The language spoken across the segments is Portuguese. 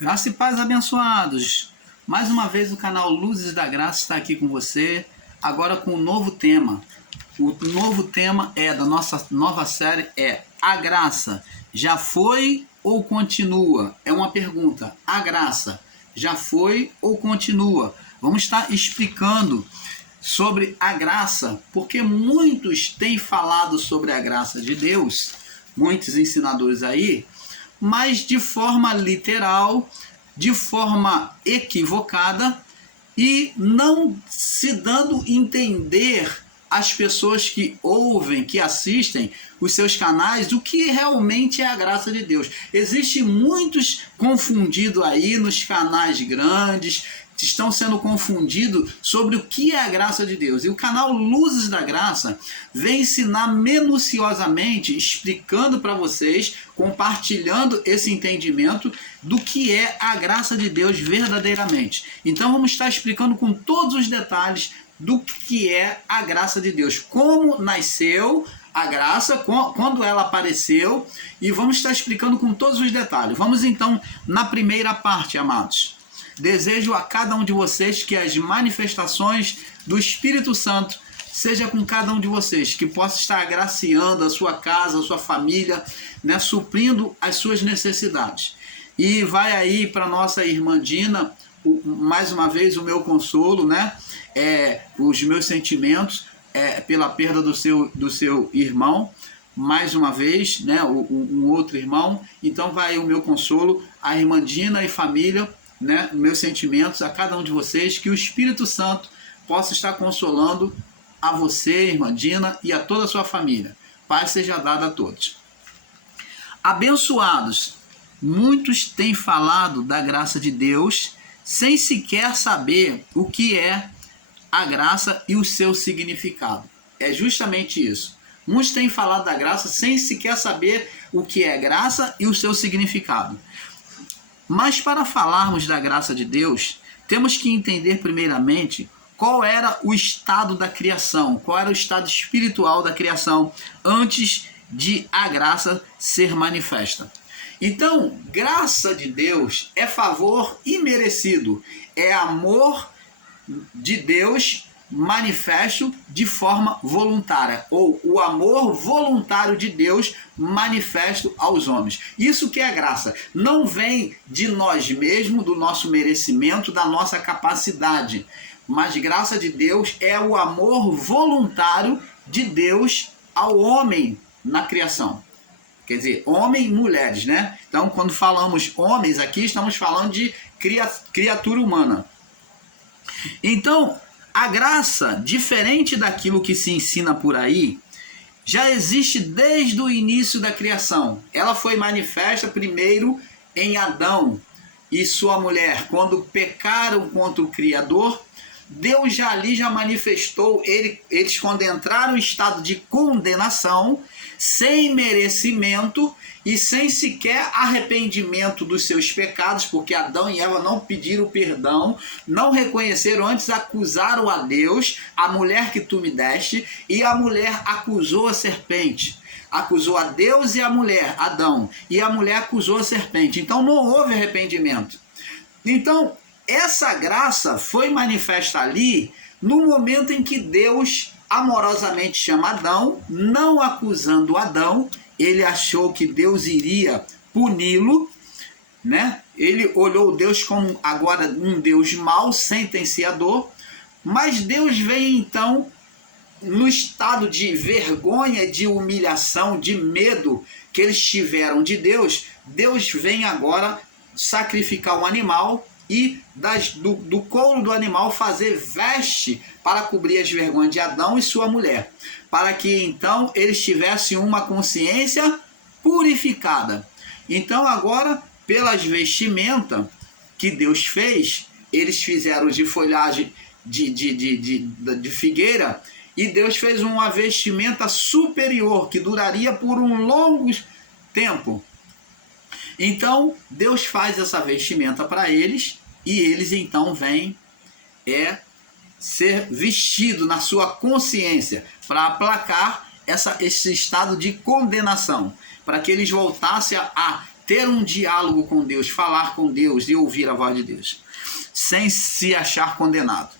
Graça e paz, abençoados! Mais uma vez o canal Luzes da Graça está aqui com você, agora com um novo tema. O novo tema da nossa nova série é A Graça já foi ou continua? É uma pergunta. A graça já foi ou continua? Vamos estar explicando sobre a graça, porque muitos têm falado sobre a graça de Deus, muitos ensinadores aí, mas de forma literal, de forma equivocada e não se dando a entender às pessoas que ouvem, que assistem os seus canais, o que realmente é a graça de Deus. Existem muitos confundidos aí nos canais grandes, estão sendo confundidos sobre o que é a graça de Deus. E o canal Luzes da Graça vem ensinar minuciosamente, explicando para vocês, compartilhando esse entendimento do que é a graça de Deus verdadeiramente. Então vamos estar explicando com todos os detalhes do que é a graça de Deus, como nasceu a graça, quando ela apareceu, e vamos estar explicando com todos os detalhes. Vamos então na primeira parte, amados. Desejo a cada um de vocês que as manifestações do Espírito Santo seja com cada um de vocês, que possa estar agraciando a sua casa, a sua família, né, suprindo as suas necessidades. E vai aí para nossa irmã Dina, mais uma vez o meu consolo, né, os meus sentimentos pela perda do seu irmão, mais uma vez, né, um outro irmão. Então vai aí o meu consolo, a irmã Dina e família, né, meus sentimentos a cada um de vocês, que o Espírito Santo possa estar consolando a você, irmã Dina, e a toda a sua família. Paz seja dada a todos. Abençoados, muitos têm falado da graça de Deus sem sequer saber o que é a graça e o seu significado. É justamente isso. Muitos têm falado da graça sem sequer saber o que é graça e o seu significado. Mas para falarmos da graça de Deus, temos que entender primeiramente qual era o estado da criação, qual era o estado espiritual da criação antes de a graça ser manifesta. Então, graça de Deus é favor imerecido, é amor de Deus manifesto de forma voluntária, ou o amor voluntário de Deus manifesto aos homens. Isso que é a graça. Não vem de nós mesmos, do nosso merecimento, da nossa capacidade, mas graça de Deus é o amor voluntário de Deus ao homem na criação. Quer dizer, homem e mulheres, né? Então, quando falamos homens aqui, estamos falando de criatura humana. Então, a graça, diferente daquilo que se ensina por aí, já existe desde o início da criação. Ela foi manifesta primeiro em Adão e sua mulher. Quando pecaram contra o Criador, Deus já manifestou, eles quando entraram em estado de condenação, sem merecimento e sem sequer arrependimento dos seus pecados, porque Adão e Eva não pediram perdão, não reconheceram, antes acusaram a Deus, a mulher que tu me deste, e a mulher acusou a serpente. Acusou a Deus e a mulher, Adão, e a mulher acusou a serpente. Então não houve arrependimento. Então, essa graça foi manifesta ali no momento em que Deus amorosamente chama Adão, não acusando Adão. Ele achou que Deus iria puni-lo, né? Ele olhou Deus como agora um Deus mau, sentenciador, mas Deus vem então no estado de vergonha, de humilhação, de medo que eles tiveram de Deus. Deus vem agora sacrificar um animal e do couro do animal fazer veste para cobrir as vergonhas de Adão e sua mulher, para que então eles tivessem uma consciência purificada. Então agora, pelas vestimentas que Deus fez, eles fizeram de folhagem de figueira, e Deus fez uma vestimenta superior que duraria por um longo tempo. Então, Deus faz essa vestimenta para eles, e eles então vêm ser vestidos na sua consciência, para aplacar esse estado de condenação, para que eles voltassem a ter um diálogo com Deus, falar com Deus e ouvir a voz de Deus, sem se achar condenado.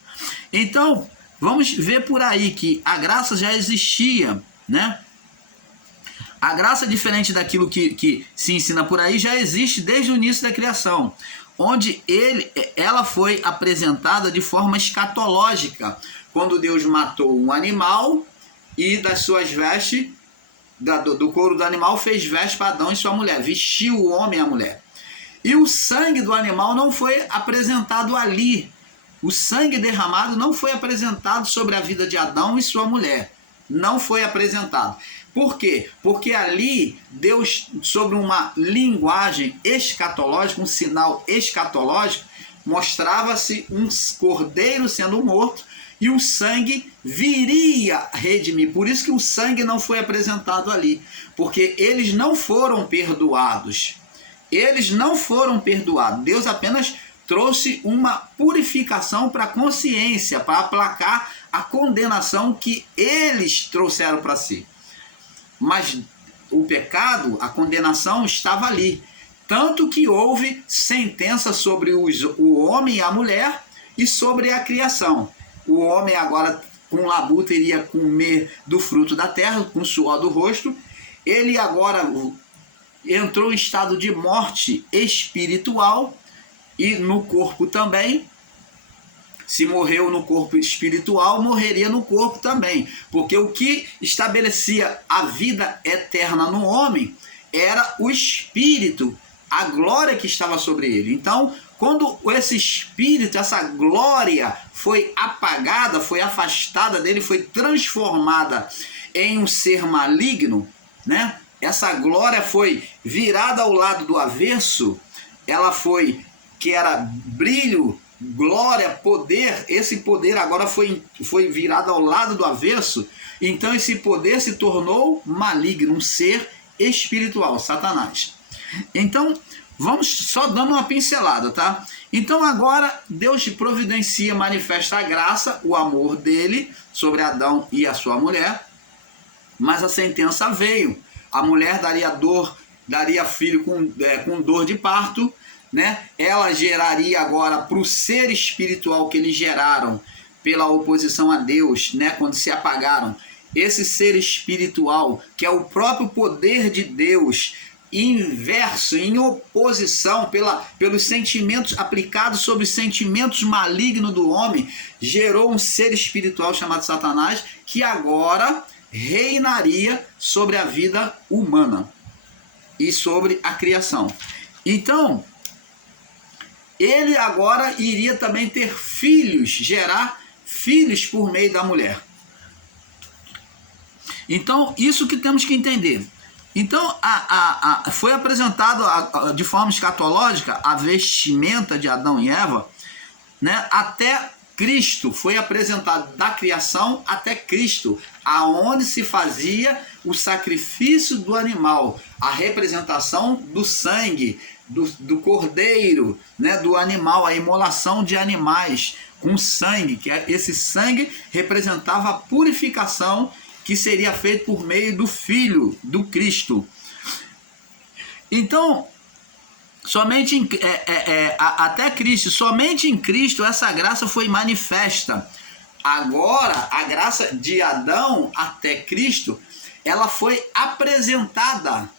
Então, vamos ver por aí que a graça já existia, né? A graça, diferente daquilo que se ensina por aí, já existe desde o início da criação, onde ela foi apresentada de forma escatológica, quando Deus matou um animal e das suas vestes, do couro do animal, fez vestes para Adão e sua mulher, vestiu o homem e a mulher. E o sangue do animal não foi apresentado ali. O sangue derramado não foi apresentado sobre a vida de Adão e sua mulher. Não foi apresentado. Por quê? Porque ali Deus, sobre uma linguagem escatológica, um sinal escatológico, mostrava-se um cordeiro sendo morto e o sangue viria redimir. Por isso que o sangue não foi apresentado ali, porque eles não foram perdoados. Eles não foram perdoados. Deus apenas trouxe uma purificação para a consciência, para aplacar a condenação que eles trouxeram para si. Mas o pecado, a condenação estava ali. Tanto que houve sentença sobre o homem e a mulher e sobre a criação. O homem agora, com labuta, iria comer do fruto da terra, com o suor do rosto. Ele agora entrou em estado de morte espiritual e no corpo também. Se morreu no corpo espiritual, morreria no corpo também. Porque o que estabelecia a vida eterna no homem era o espírito, a glória que estava sobre ele. Então, quando esse espírito, essa glória foi apagada, foi afastada dele, foi transformada em um ser maligno, né? Essa glória foi virada ao lado do avesso, ela foi, que era brilho, glória, poder, esse poder agora foi virado ao lado do avesso, então esse poder se tornou maligno, um ser espiritual, Satanás. Então, vamos só dando uma pincelada, tá? Então agora Deus providencia, manifesta a graça, o amor dele sobre Adão e a sua mulher, mas a sentença veio. A mulher daria filho com dor de parto, né? Ela geraria agora para o ser espiritual que eles geraram pela oposição a Deus, né? Quando se apagaram, esse ser espiritual, que é o próprio poder de Deus, inverso, em oposição pelos sentimentos aplicados sobre os sentimentos malignos do homem, gerou um ser espiritual chamado Satanás, que agora reinaria sobre a vida humana e sobre a criação. Então, ele agora iria também ter filhos, gerar filhos por meio da mulher. Então, isso que temos que entender. Então, foi apresentado de forma escatológica a vestimenta de Adão e Eva, né? Até Cristo, foi apresentado da criação até Cristo, aonde se fazia o sacrifício do animal, a representação do sangue, do cordeiro, né? Do animal, a imolação de animais com sangue, que esse sangue representava a purificação que seria feito por meio do Filho, do Cristo. Então, até Cristo, somente em Cristo essa graça foi manifesta. Agora, a graça de Adão até Cristo, ela foi apresentada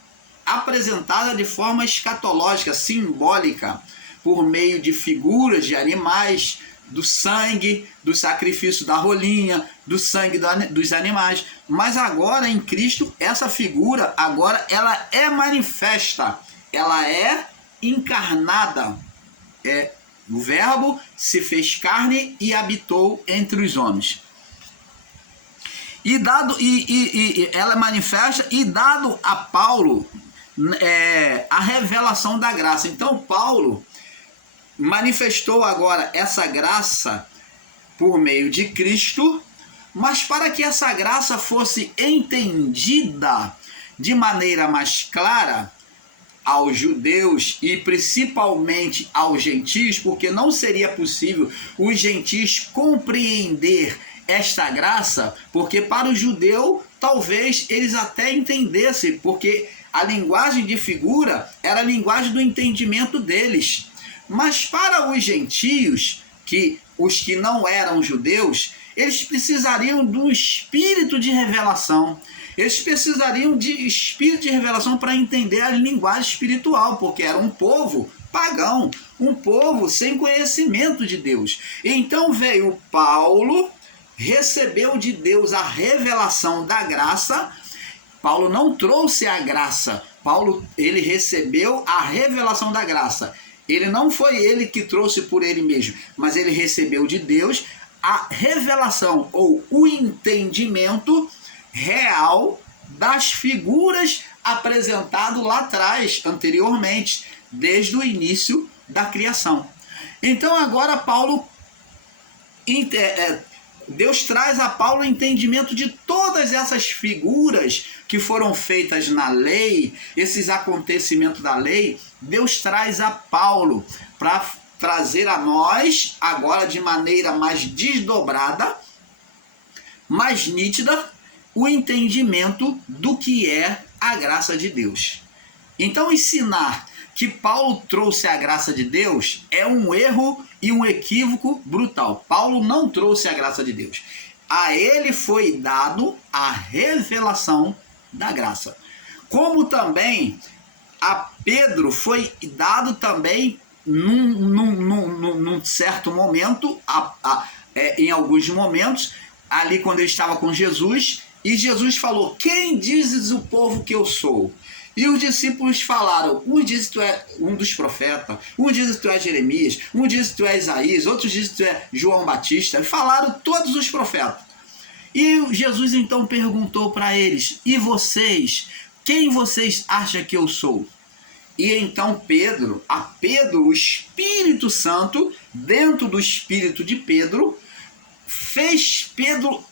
de forma escatológica, simbólica, por meio de figuras de animais, do sangue, do sacrifício da rolinha, do sangue dos animais. Mas agora em Cristo, essa figura, agora ela é manifesta, ela é encarnada. O verbo se fez carne e habitou entre os homens. Ela é manifesta e dado a Paulo a revelação da graça. Então Paulo manifestou agora essa graça por meio de Cristo, mas para que essa graça fosse entendida de maneira mais clara aos judeus e principalmente aos gentios, porque não seria possível os gentios compreender esta graça, porque para o judeu talvez eles até entendessem, porque A linguagem de figura era a linguagem do entendimento deles. Mas para os gentios, os que não eram judeus, eles precisariam do espírito de revelação. Eles precisariam de espírito de revelação para entender a linguagem espiritual, porque era um povo pagão, um povo sem conhecimento de Deus. Então veio Paulo, recebeu de Deus a revelação da graça. Paulo não trouxe a graça, ele recebeu a revelação da graça. Não foi ele que trouxe por ele mesmo, mas ele recebeu de Deus a revelação ou o entendimento real das figuras apresentado lá atrás, anteriormente, desde o início da criação. Então agora Deus traz a Paulo o entendimento de todas essas figuras que foram feitas na lei, esses acontecimentos da lei. Deus traz a Paulo para trazer a nós, agora de maneira mais desdobrada, mais nítida, o entendimento do que é a graça de Deus. Então, ensinar que Paulo trouxe a graça de Deus é um erro e um equívoco brutal. Paulo não trouxe a graça de Deus. A ele foi dado a revelação da graça. Como também a Pedro foi dado também num certo momento, em alguns momentos, ali quando ele estava com Jesus, e Jesus falou: quem dizes o povo que eu sou? E os discípulos falaram: um diz que tu é um dos profetas, um diz que tu é Jeremias, um diz que tu é Isaías, outros diz que tu é João Batista. Falaram todos os profetas. E Jesus então perguntou para eles: e vocês? Quem vocês acham que eu sou? E então Pedro, o Espírito Santo, dentro do Espírito de Pedro, fez Pedro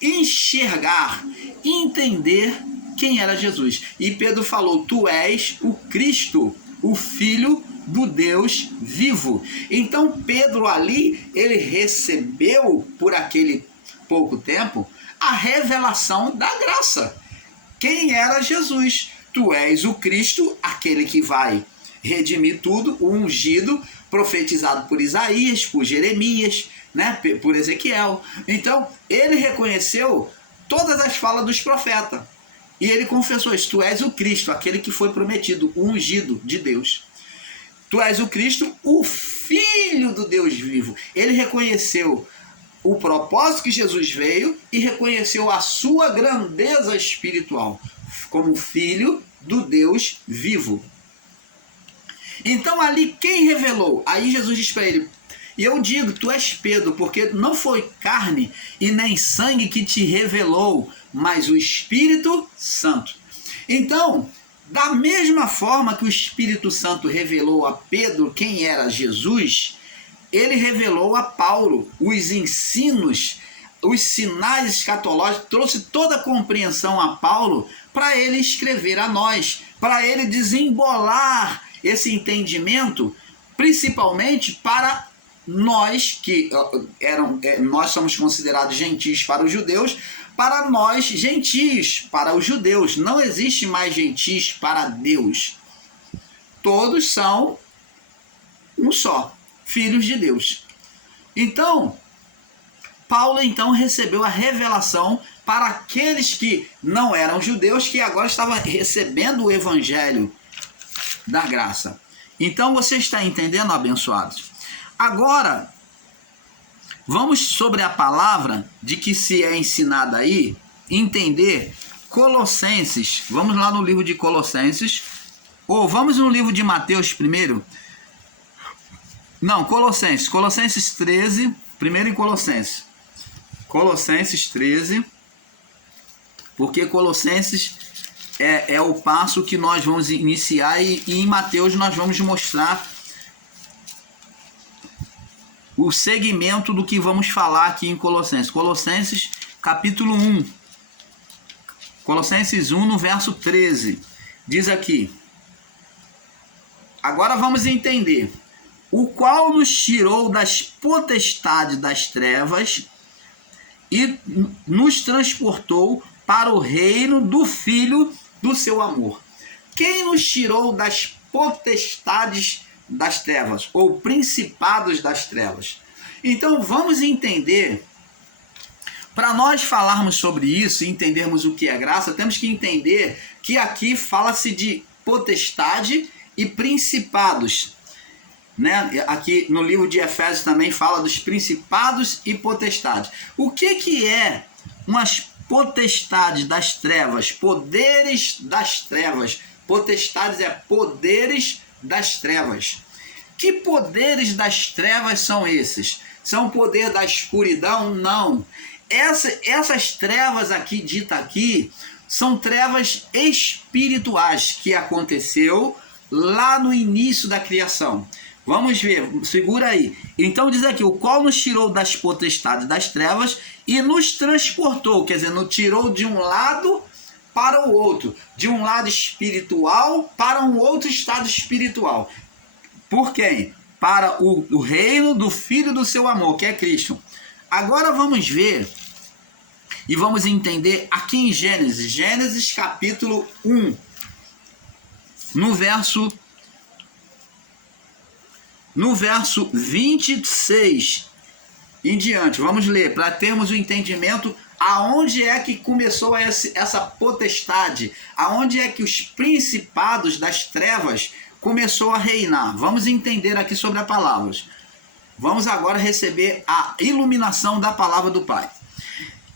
enxergar, entender quem era Jesus. E Pedro falou: tu és o Cristo, o Filho do Deus vivo. Então Pedro ali, ele recebeu por aquele pouco tempo a revelação da graça. Quem era Jesus? Tu és o Cristo, aquele que vai redimir tudo, o ungido, profetizado por Isaías, por Jeremias, né, por Ezequiel. Então, ele reconheceu todas as falas dos profetas. E ele confessou isso: tu és o Cristo, aquele que foi prometido, o ungido de Deus. Tu és o Cristo, o Filho do Deus vivo. Ele reconheceu o propósito que Jesus veio e reconheceu a sua grandeza espiritual como Filho do Deus vivo. Então ali quem revelou? Aí Jesus diz para ele: e eu digo, tu és Pedro, porque não foi carne e nem sangue que te revelou, mas o Espírito Santo. Então, da mesma forma que o Espírito Santo revelou a Pedro quem era Jesus, ele revelou a Paulo os ensinos, os sinais escatológicos, trouxe toda a compreensão a Paulo para ele escrever a nós, para ele desembolar esse entendimento, principalmente para nós que nós somos considerados gentios para os judeus, para nós gentios para os judeus. Não existe mais gentios para Deus. Todos são um só, filhos de Deus. Então, Paulo então recebeu a revelação para aqueles que não eram judeus, que agora estavam recebendo o evangelho da graça. Então você está entendendo, abençoados? Agora, vamos sobre a palavra de que se é ensinada aí, entender Colossenses. Vamos lá no livro de Colossenses, ou vamos no livro de Mateus primeiro. Não, Colossenses 13, primeiro em Colossenses 13, porque Colossenses é o passo que nós vamos iniciar, e em Mateus nós vamos mostrar o segmento do que vamos falar aqui em Colossenses. Colossenses capítulo 1. Colossenses 1 no verso 13. Diz aqui: agora vamos entender. O qual nos tirou das potestades das trevas e nos transportou para o reino do Filho do seu amor. Quem nos tirou das potestades das trevas, ou principados das trevas? Então vamos entender, para nós falarmos sobre isso e entendermos o que é graça, temos que entender que aqui fala-se de potestade e principados, né? Aqui no livro de Efésios também fala dos principados e potestades. O que é umas potestades das trevas, poderes das trevas? Potestades é poderes das trevas. Que poderes das trevas são esses? São poder da escuridão? Não. Essas trevas aqui, dita aqui, são trevas espirituais que aconteceu lá no início da criação. Vamos ver, segura aí. Então diz aqui, o qual nos tirou das potestades das trevas e nos transportou, quer dizer, nos tirou de um lado para o outro, de um lado espiritual para um outro estado espiritual. Por quem? Para o reino do Filho do seu amor, que é Cristo. Agora vamos ver e vamos entender aqui em Gênesis capítulo 1, no verso 26 em diante. Vamos ler para termos o entendimento aonde é que começou essa potestade, aonde é que os principados das trevas começou a reinar. Vamos entender aqui sobre as palavras. Vamos agora receber a iluminação da palavra do Pai.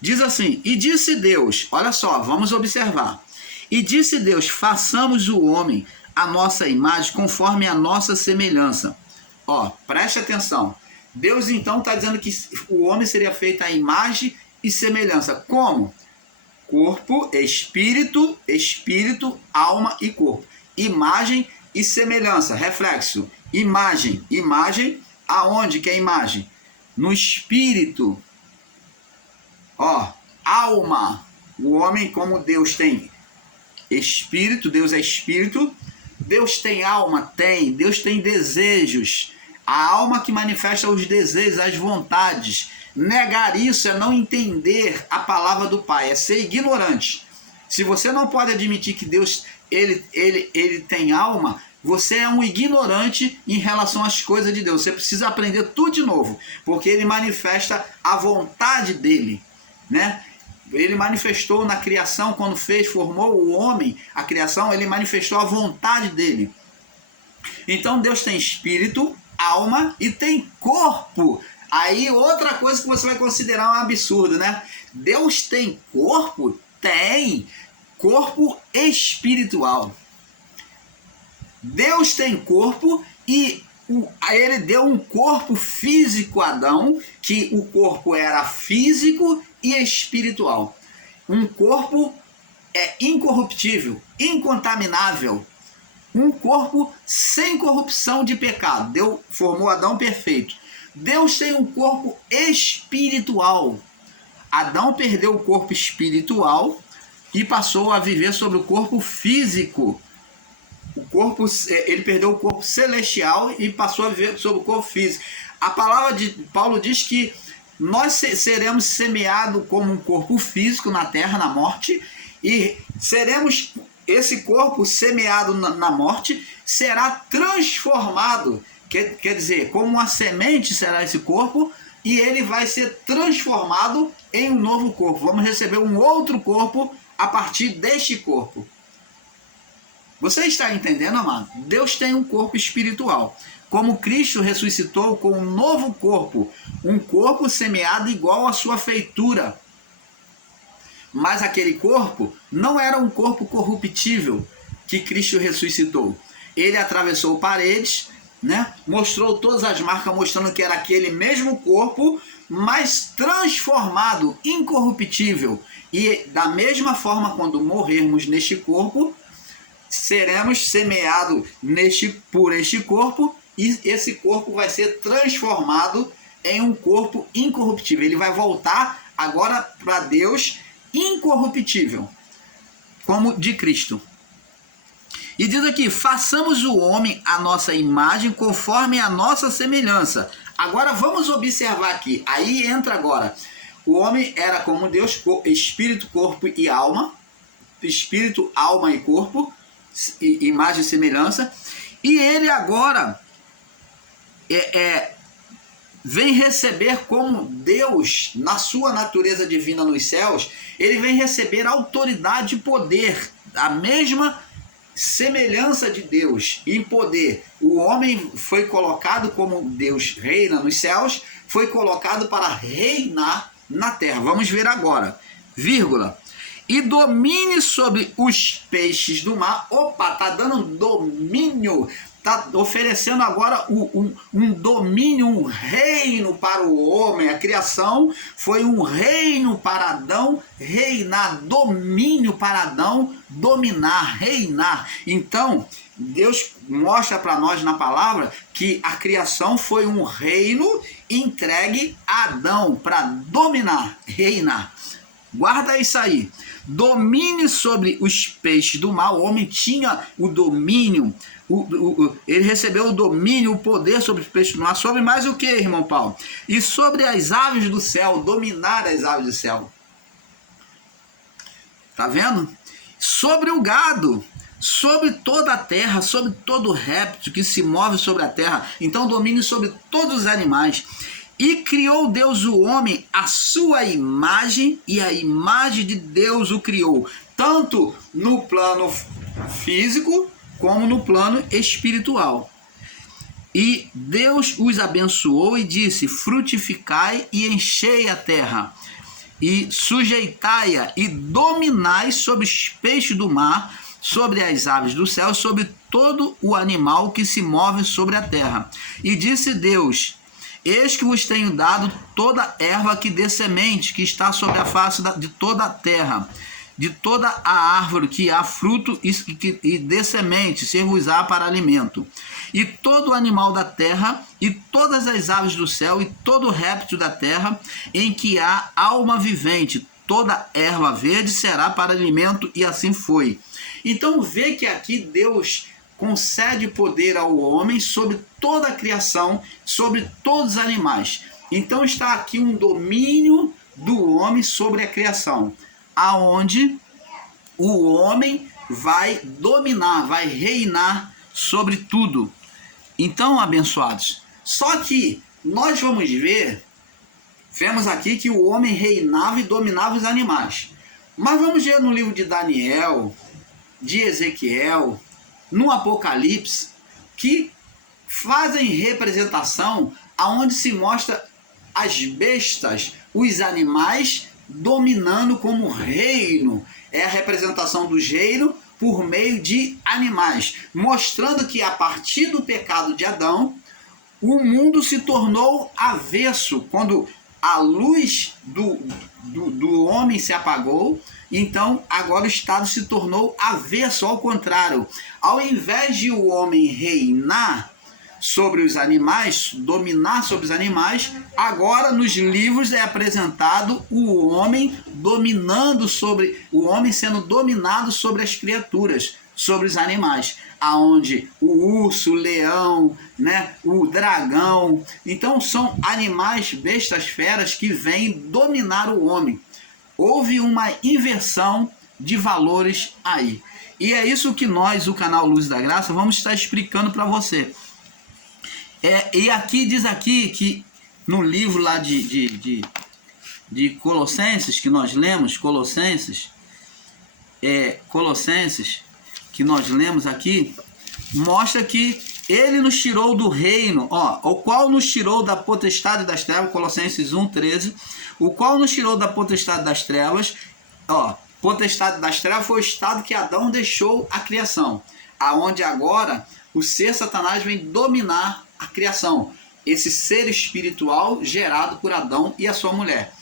Diz assim, e disse Deus, olha só, vamos observar. E disse Deus, façamos o homem a nossa imagem conforme a nossa semelhança. Ó, preste atenção. Deus então está dizendo que o homem seria feito à imagem e semelhança. Como? Corpo, espírito, alma e corpo. Imagem e semelhança. Reflexo. Imagem. Imagem, aonde que é imagem? No espírito. Ó, alma. O homem, como Deus tem espírito, Deus é espírito. Deus tem alma? Tem. Deus tem desejos. A alma que manifesta os desejos, as vontades. Negar isso é não entender a palavra do Pai, é ser ignorante. Se você não pode admitir que Deus ele tem alma, você é um ignorante em relação às coisas de Deus. Você precisa aprender tudo de novo, porque ele manifesta a vontade dele, né? Ele manifestou na criação, quando formou o homem, a criação, ele manifestou a vontade dele. Então Deus tem espírito, alma e tem corpo. Aí outra coisa que você vai considerar um absurdo, né? Deus tem corpo? Tem. Corpo espiritual. Deus tem corpo e ele deu um corpo físico a Adão, que o corpo era físico e espiritual. Um corpo incorruptível, incontaminável. Um corpo sem corrupção de pecado. Formou Adão perfeito. Deus tem um corpo espiritual. Adão perdeu o corpo espiritual e passou a viver sobre o corpo físico. Ele perdeu o corpo celestial e passou a viver sobre o corpo físico. A palavra de Paulo diz que nós seremos semeados como um corpo físico na terra, na morte, e seremos, esse corpo semeado na morte será transformado. Quer dizer, como uma semente será esse corpo, e ele vai ser transformado em um novo corpo. Vamos receber um outro corpo a partir deste corpo. Você está entendendo, amado? Deus tem um corpo espiritual. Como Cristo ressuscitou com um novo corpo, um corpo semeado igual à sua feitura. Mas aquele corpo não era um corpo corruptível que Cristo ressuscitou. Ele atravessou paredes, né? Mostrou todas as marcas, mostrando que era aquele mesmo corpo, mas transformado, incorruptível. E da mesma forma, quando morrermos neste corpo, seremos semeados por este corpo, e esse corpo vai ser transformado em um corpo incorruptível. Ele vai voltar agora para Deus incorruptível, como de Cristo. E diz aqui, façamos o homem à nossa imagem, conforme a nossa semelhança. Agora vamos observar aqui, aí entra agora, o homem era como Deus, espírito, corpo e alma, espírito, alma e corpo, imagem e semelhança, e ele agora vem receber como Deus, na sua natureza divina nos céus, ele vem receber autoridade e poder, a mesma semelhança de Deus em poder. O homem foi colocado como Deus reina nos céus, foi colocado para reinar na terra. Vamos ver agora, vírgula. E domine sobre os peixes do mar. Opa, tá dando domínio, tá oferecendo agora um domínio, um reino para o homem. A criação foi um reino para Adão reinar, domínio para Adão dominar, reinar. Então, Deus mostra para nós na palavra que a criação foi um reino entregue a Adão para dominar, reinar. Guarda isso aí. Domine sobre os peixes do mar. O homem tinha o domínio, ele recebeu o domínio, o poder sobre os peixes do mar. Sobre mais o que, irmão Paulo? E sobre as aves do céu, dominar as aves do céu. Tá vendo? Sobre o gado, sobre toda a terra, sobre todo réptil que se move sobre a terra. Então domine sobre todos os animais. E criou Deus o homem à sua imagem, e a imagem de Deus o criou, tanto no plano físico como no plano espiritual. E Deus os abençoou e disse: frutificai e enchei a terra, e sujeitai-a e dominai sobre os peixes do mar, sobre as aves do céu, sobre todo o animal que se move sobre a terra. E disse Deus: eis que vos tenho dado toda erva que dê semente, que está sobre a face de toda a terra, de toda a árvore que há fruto e dê semente, ser-vos-á para alimento. E todo animal da terra, e todas as aves do céu, e todo réptil da terra, em que há alma vivente, toda erva verde será para alimento, e assim foi. Então vê que aqui Deus concede poder ao homem sobre toda a criação, sobre todos os animais. Então está aqui um domínio do homem sobre a criação, aonde o homem vai dominar, vai reinar sobre tudo. Então, abençoados, só que nós vemos aqui que o homem reinava e dominava os animais. Mas vamos ver no livro de Daniel, de Ezequiel, no Apocalipse, que fazem representação aonde se mostra as bestas, os animais dominando como reino. É a representação do reino por meio de animais, mostrando que a partir do pecado de Adão, o mundo se tornou avesso. Quando a luz do homem se apagou, então agora o estado se tornou avesso, ao contrário. Ao invés de o homem reinar sobre os animais, dominar sobre os animais, agora nos livros é apresentado o homem dominando sobre, o homem sendo dominado sobre as criaturas, sobre os animais, aonde o urso, o leão, né, o dragão, então são animais, bestas, feras que vêm dominar o homem. Houve uma inversão de valores aí. E é isso que nós, o canal Luz da Graça, vamos estar explicando para você. E aqui diz aqui que no livro lá de Colossenses, que nós lemos, Colossenses, que nós lemos aqui, mostra que ele nos tirou do reino, o qual nos tirou da potestade das trevas, Colossenses 1:13, o qual nos tirou da potestade das trevas, potestade das trevas foi o estado que Adão deixou a criação, aonde agora o ser Satanás vem dominar a criação, esse ser espiritual gerado por Adão e a sua mulher,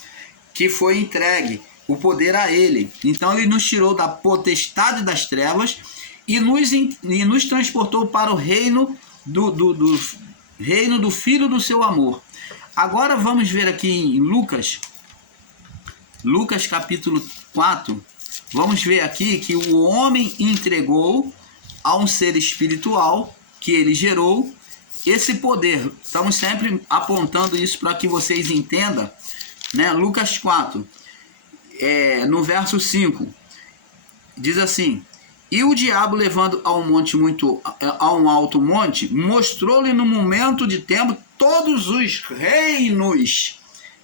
que foi entregue o poder a ele. Então ele nos tirou da potestade das trevas e nos transportou para o reino reino do Filho do seu amor. Agora vamos ver aqui em Lucas capítulo 4, vamos ver aqui que o homem entregou a um ser espiritual que ele gerou esse poder. Estamos sempre apontando isso para que vocês entendam, né? Lucas 4, no verso 5, diz assim: E o diabo, levando a um alto monte, mostrou-lhe no momento de tempo todos os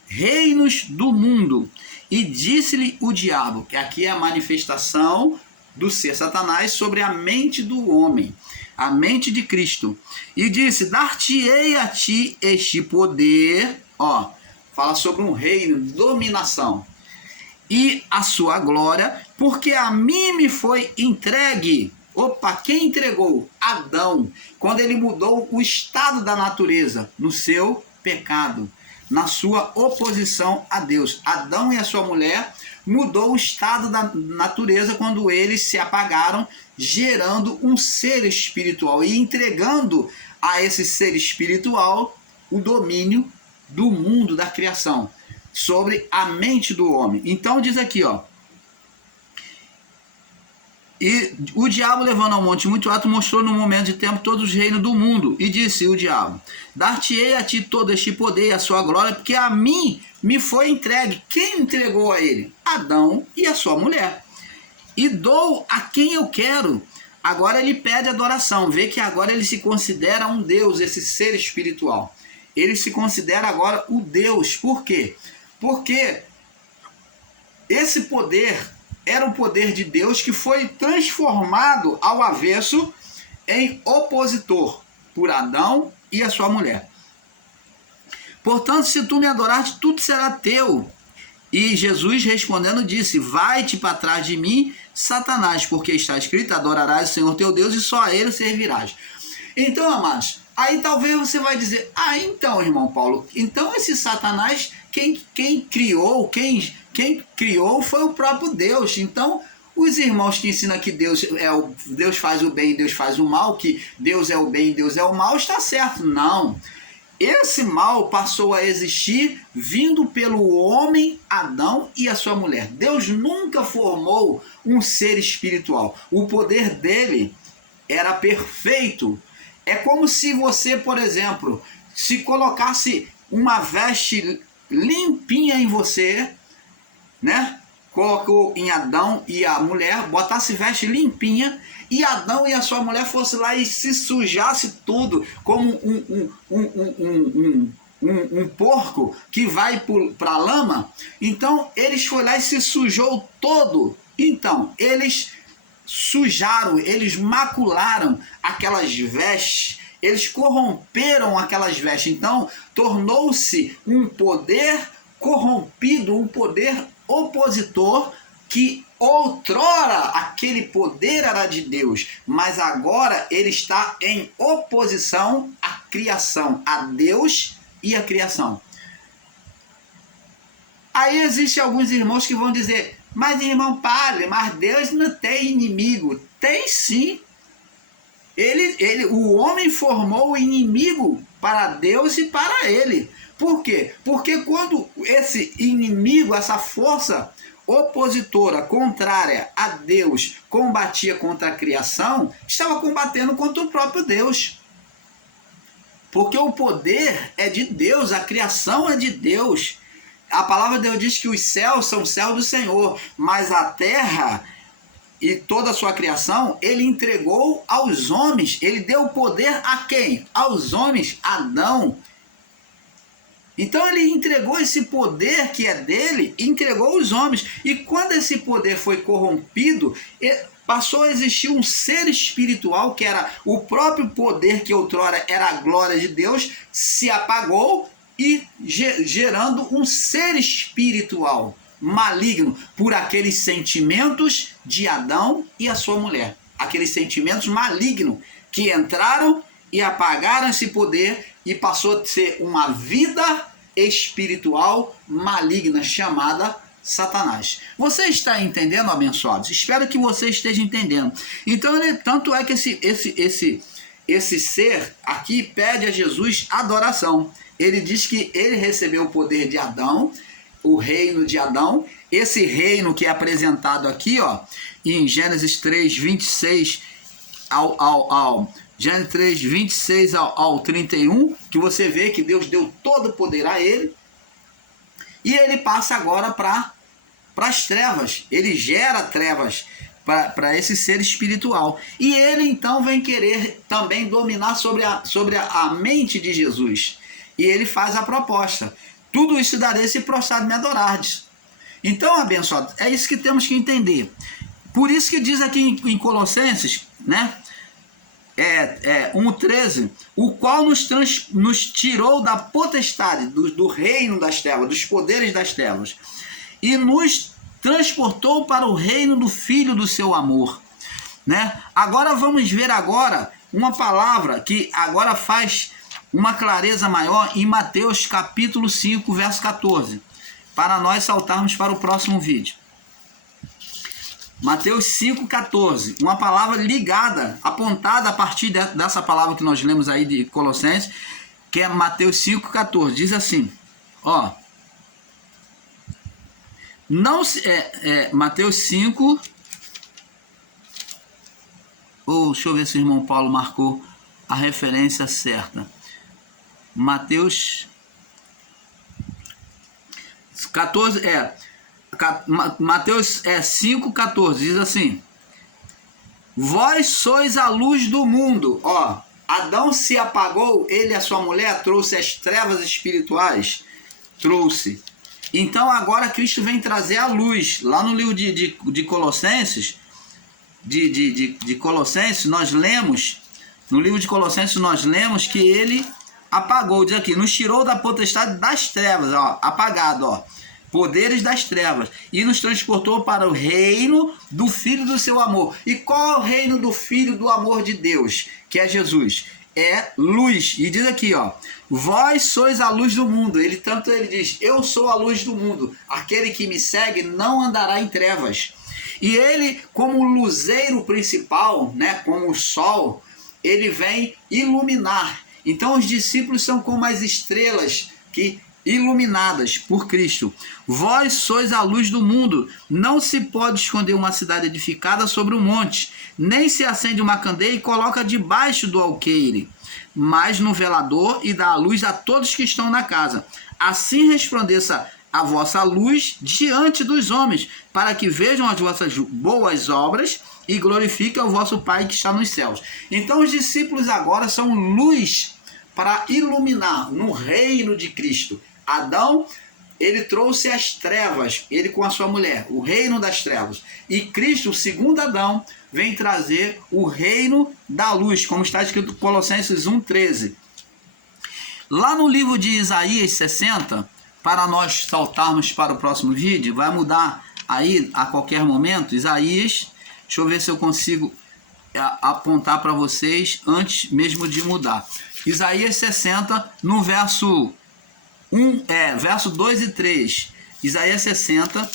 reinos do mundo. E disse-lhe o diabo, que aqui é a manifestação do ser Satanás sobre a mente do homem, a mente de Cristo. E disse: dar-te-ei a ti este poder, fala sobre um reino de dominação, e a sua glória, porque a mim me foi entregue. Quem entregou? Adão, quando ele mudou o estado da natureza no seu pecado, na sua oposição a Deus. Adão e a sua mulher mudou o estado da natureza quando eles se apagaram, gerando um ser espiritual e entregando a esse ser espiritual o domínio do mundo, da criação, sobre a mente do homem. Então diz aqui, e o diabo, levando ao monte muito alto, mostrou no momento de tempo todos os reinos do mundo. E disse o diabo: dar-te-ei a ti todo este poder e a sua glória, porque a mim me foi entregue. Quem entregou a ele? Adão e a sua mulher. E dou a quem eu quero. Agora ele pede adoração. Vê que agora ele se considera um Deus, esse ser espiritual. Ele se considera agora o Deus. Por quê? Porque esse poder era o poder de Deus que foi transformado ao avesso em opositor por Adão e a sua mulher. Portanto, se tu me adorares, tudo será teu. E Jesus respondendo disse: vai-te para trás de mim, Satanás, porque está escrito: adorarás o Senhor teu Deus e só a ele servirás. Então, amados, aí talvez você vai dizer: então, irmão Paulo, então esse Satanás, quem criou foi o próprio Deus. Então, os irmãos que ensinam que Deus faz o bem, Deus faz o mal, que Deus é o bem, Deus é o mal, está certo. Não. Esse mal passou a existir vindo pelo homem Adão e a sua mulher. Deus nunca formou um ser espiritual. O poder dele era perfeito. É como se você, por exemplo, se colocasse uma veste limpinha em você, né? Colocou em Adão e a mulher, botasse veste limpinha, e Adão e a sua mulher fossem lá e se sujasse tudo, como um porco que vai para a lama. Então eles foram lá e se sujou todo. Então eles sujaram, eles macularam aquelas vestes, eles corromperam aquelas vestes. Então tornou-se um poder corrompido, um poder opositor, que outrora aquele poder era de Deus, mas agora ele está em oposição à criação, a Deus e à criação. Aí existem alguns irmãos que vão dizer: mas irmão Padre, mas Deus não tem inimigo. Tem sim. O homem formou o inimigo para Deus e para ele. Por quê? Porque quando esse inimigo, essa força opositora, contrária a Deus, combatia contra a criação, estava combatendo contra o próprio Deus. Porque o poder é de Deus, a criação é de Deus. A palavra de Deus diz que os céus são céus do Senhor, mas a terra e toda a sua criação, ele entregou aos homens. Ele deu poder a quem? Aos homens, Adão. Então ele entregou esse poder que é dele, entregou aos homens. E quando esse poder foi corrompido, passou a existir um ser espiritual, que era o próprio poder que outrora era a glória de Deus, se apagou, e gerando um ser espiritual maligno por aqueles sentimentos de Adão e a sua mulher. Aqueles sentimentos malignos que entraram e apagaram esse poder, e passou a ser uma vida espiritual maligna chamada Satanás. Você está entendendo, abençoados? Espero que você esteja entendendo. Então, tanto é que esse ser aqui pede a Jesus adoração. Ele diz que ele recebeu o poder de Adão, o reino de Adão. Esse reino que é apresentado aqui, em Gênesis 3, 26 Gênesis 3, 26 ao 31, que você vê que Deus deu todo o poder a ele, e ele passa agora para as trevas. Ele gera trevas para esse ser espiritual. E ele então vem querer também dominar sobre a mente de Jesus. E ele faz a proposta: tudo isso darei se prostrar me adorardes. Então, abençoado, é isso que temos que entender. Por isso que diz aqui em Colossenses, né? 1,13, o qual nos tirou da potestade, do reino das trevas, dos poderes das trevas, e nos transportou para o reino do Filho do seu amor, né? Agora vamos ver uma palavra que agora faz uma clareza maior em Mateus capítulo 5, verso 14, para nós saltarmos para o próximo vídeo. Mateus 5,14, uma palavra ligada, apontada a partir dessa palavra que nós lemos aí de Colossenses, que é Mateus 5,14, diz assim, ó, Mateus 5, deixa eu ver se o irmão Paulo marcou a referência certa, Mateus 14, Mateus 5,14, diz assim, vós sois a luz do mundo. Ó, Adão se apagou, ele e a sua mulher trouxe as trevas espirituais, trouxe. Então agora Cristo vem trazer a luz. Lá no livro de Colossenses, de Colossenses, nós lemos, no livro de Colossenses nós lemos que ele apagou, diz aqui, nos tirou da potestade das trevas, ó, apagado, ó, poderes das trevas, e nos transportou para o reino do Filho do seu amor. E qual é o reino do Filho do amor de Deus? Que é Jesus. É luz. E diz aqui, ó, vós sois a luz do mundo. Ele diz, eu sou a luz do mundo. Aquele que me segue não andará em trevas. E ele, como luzeiro principal, né, como o sol, ele vem iluminar. Então os discípulos são como as estrelas que iluminadas por Cristo. Vós sois a luz do mundo. Não se pode esconder uma cidade edificada sobre um monte, nem se acende uma candeia e coloca debaixo do alqueire, mas no velador, e dá a luz a todos que estão na casa. Assim resplandeça a vossa luz diante dos homens, para que vejam as vossas boas obras e glorifiquem o vosso Pai que está nos céus. Então os discípulos agora são luz para iluminar no reino de Cristo. Adão, ele trouxe as trevas, ele com a sua mulher, o reino das trevas. E Cristo, o segundo Adão, vem trazer o reino da luz, como está escrito em Colossenses 1,13. Lá no livro de Isaías 60, para nós saltarmos para o próximo vídeo, vai mudar aí a qualquer momento, Isaías, deixa eu ver se eu consigo apontar para vocês antes mesmo de mudar. Isaías 60, no verso 2 e 3. Isaías 60,